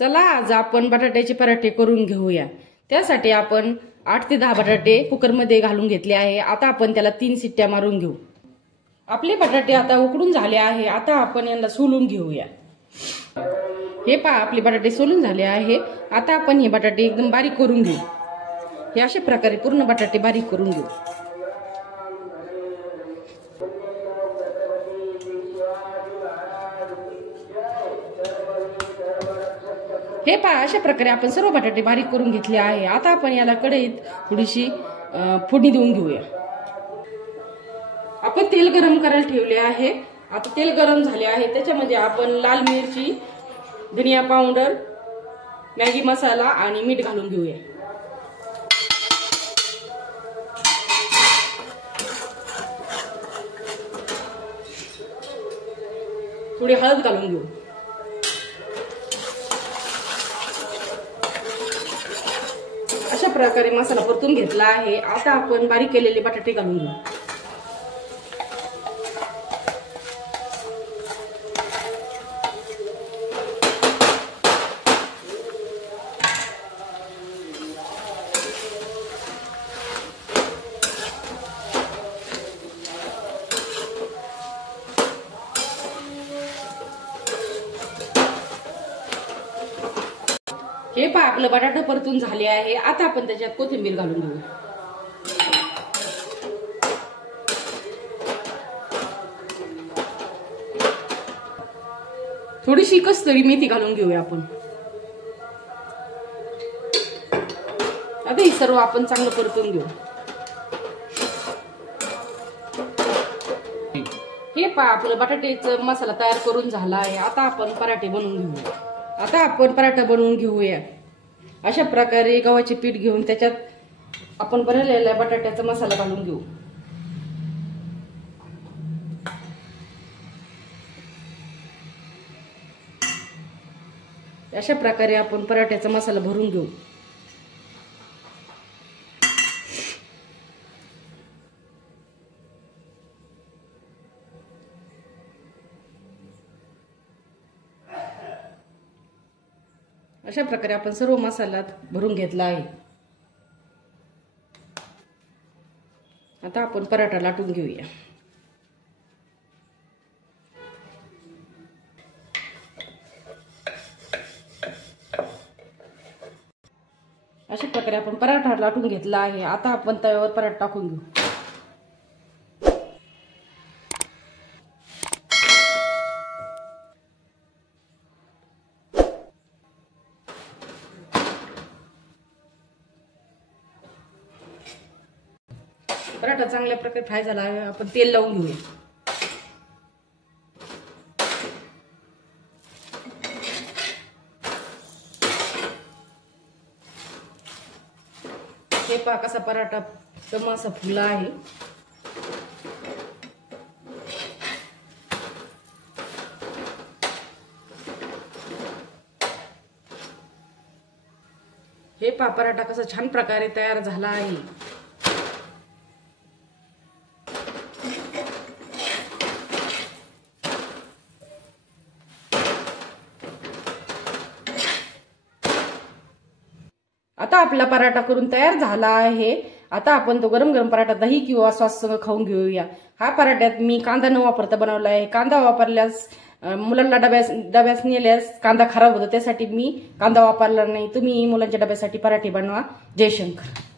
चला आज आपण बटाट्याचे पराठे करून घेऊया। त्यासाठी आपण 8 ते 10 बटाटे कुकरमध्ये घालून घेतले आहे। आता आपण त्याला 3 शिट्ट्या मारून घेऊ। आपले बटाटे आता उकडून झाले आहे। आता आपण यांना सोलून घेऊया। हे पहा आपले बटाटे सोलून झाले आहे। आता आपण हे बटाटे एकदम बारीक करून घेऊ। हे अशा प्रकारे पूर्ण बटाटे बारीक करून घेऊ। हे पहा अशा प्रकारे आपण सर्व बटाटे बारीक करून घेतले आहे। आता आपण याला कढईत थोडीशी फोडणी देऊन घेऊया। आपण तेल गरम करायला ठेवले आहे। आता तेल गरम झाले आहे। त्याच्यामध्ये आपण लाल मिरची, धनिया पावडर, मॅगी मसाला आणि मीठ घालून घेऊया। थोडी हळद घालून घेऊ। अशा प्रकारे मसाला परतून घेतला आहे। आता आपण बारीक केलेले बटाटे घालून घेऊ। हे पहा आपलं बटाटा परतून झाले आहे। आता आपण त्याच्यात कोथिंबीर घालून घेऊ। थोडीशी कस्तुरी मेथी घालून घेऊया आपण। आता हे सर्व आपण चांगलं परतून घेऊ। हे पहा आपलं बटाट्याचा मसाला तयार करून झाला आहे। आता आपण पराठे बनवून घेऊया। आता आपण पराठा बनवून घेऊया। अशा प्रकारे गव्हाचे पीठ घेऊन त्याच्यात आपण बनवलेला बटाट्याचा मसाला घालून घेऊ। अशा प्रकारे आपण पराठ्याचा मसाला भरून घेऊ। अशा प्रकारे आपण सर्व मसाल्यात भरून घेतला आहे। आता आपण पराठा लाटून घेऊया। अशा प्रकारे आपण पराठा लाटून घेतला आहे। आता आपण तव्यावर पराठा टाकून घेऊ। पराठा चांगल्या प्रकारे फ्राय झाला आहे। आपण तेल लावून घेऊया। हे पहा कसा पराठा असा फुला आहे। हे पहा पराठा कसा छान प्रकारे तयार झाला आहे। आता आपला पराठा करून तयार झाला आहे। आता आपण तो गरम गरम पराठा दही किंवा सॉस संग खाऊन घेऊया। हा पराठ्यात मी कांदा न वापरता बनवला आहे। कांदा वापरल्यास मुलांना डब्यास नेल्यास कांदा खराब होतो, त्यासाठी मी कांदा वापरला नाही। तुम्ही मुलांच्या डब्यासाठी पराठे बनवा। जय शंकर।